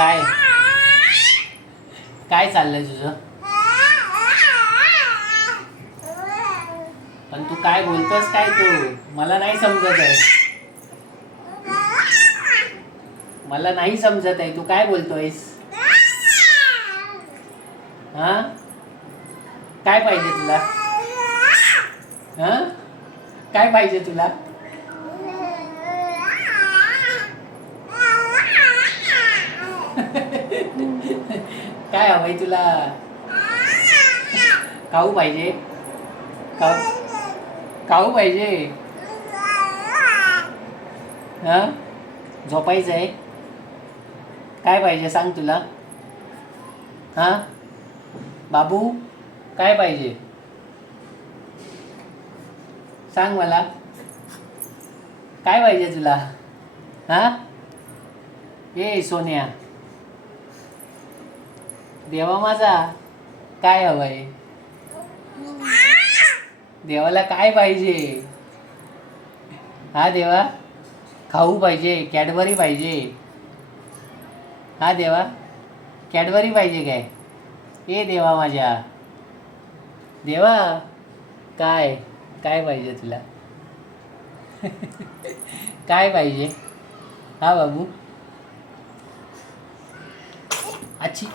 काय काय चाललंय तुझं? पण तू काय बोलतोस काय तू? मला नाही समजत आहे. मला नाही समजत आहे तू काय बोलतोयस? हा काय पाहिजे तुला? हा काय पाहिजे तुला? काय हवंय तुला? खाऊ पाहिजे? खाऊ खाऊ पाहिजे? हा झोपायचं आहे? काय पाहिजे सांग तुला? हा बाबू काय पाहिजे सांग मला. काय पाहिजे तुला? हा ए सोन्या देवा माझा काय हवंय? देवाला काय पाहिजे? हा देवा खाऊ पाहिजे? कॅडबरी पाहिजे? हा देवा कॅडबरी पाहिजे काय? ए देवा माझ्या देवा काय काय पाहिजे तुला? काय पाहिजे? हा बाबू अच्छी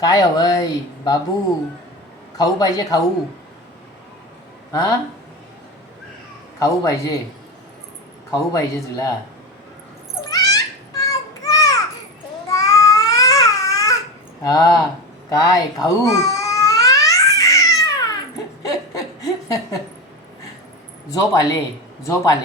काय हवंय बाबू? खाऊ पाहिजे खाऊ? हा खाऊ पाहिजे? खाऊ पाहिजे तुला? हा काय खाऊ? झोप आले झोप आले